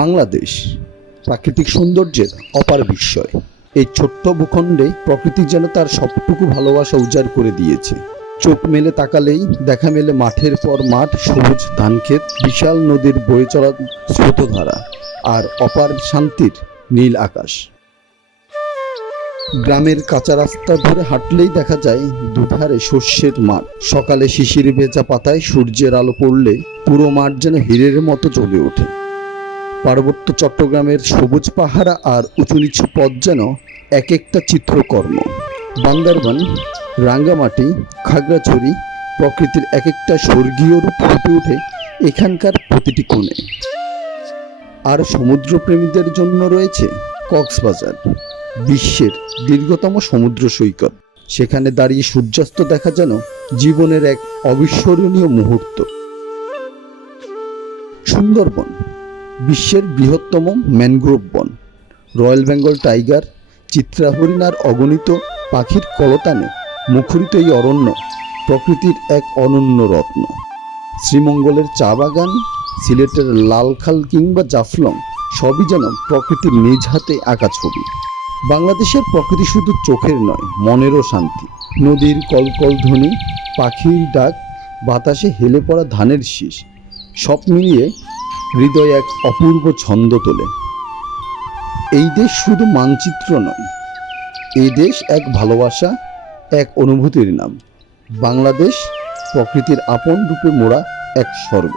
বাংলাদেশ প্রাকৃতিক সৌন্দর্যের অপার বিস্ময়। এই ছোট্ট ভূখণ্ডে প্রকৃতি যেন তার সবটুকু ভালোবাসা উজাড় করে দিয়েছে। চোখ মেলে তাকালেই দেখা মেলে মাঠের পর মাঠ, সবুজ ধানক্ষেত, বিশাল নদীর বয়ে চলা স্রোতধারা আর অপার শান্তির নীল আকাশ। গ্রামের কাঁচা রাস্তা ধরে হাঁটলেই দেখা যায় দুধারে শস্যের মাঠ। সকালে শিশির ভেজা পাতায় সূর্যের আলো পড়লে পুরো মাঠ যেন হীরের মতো জ্বলে ওঠে। পার্বত্য চট্টগ্রামের সবুজ পাহাড় আর উঁচু নিচু পথ যেন এক একটা চিত্রকর্ম। বান্দরবান, রাঙ্গামাটি, খাগড়াছড়ি প্রকৃতির এক একটা স্বর্গীয় রূপ ফুটে ওঠে এখানকার প্রতিটি কোণে। আর সমুদ্রপ্রেমীদের জন্য রয়েছে কক্সবাজার, বিশ্বের দীর্ঘতম সমুদ্র সৈকত। সেখানে দাঁড়িয়ে সূর্যাস্ত দেখা যেন জীবনের এক অবিস্মরণীয় মুহূর্ত। সুন্দরবন বিশ্বের বৃহত্তম ম্যানগ্রোভ বন। রয়্যাল বেঙ্গল টাইগার, চিত্রা হরিণ আর অগণিত পাখির কলতানে মুখরিত এই অরণ্য প্রকৃতির এক অনন্য রত্ন। শ্রীমঙ্গলের চা বাগান, সিলেটের লালখাল কিংবা জাফলং সবই যেন প্রকৃতির নিজ হাতে আঁকা ছবি। বাংলাদেশের প্রকৃতি শুধু চোখের নয়, মনেরও শান্তি। নদীর কলকল ধ্বনি, পাখির ডাক, বাতাসে হেলে পড়া ধানের শীষ, সব মিলিয়ে হৃদয়ে এক অপূর্ব ছন্দ তোলে। এই দেশ শুধু মানচিত্র নয়, এই দেশ এক ভালোবাসা, এক অনুভূতির নাম। বাংলাদেশ প্রকৃতির আপন রূপে মোড়া এক স্বর্গ।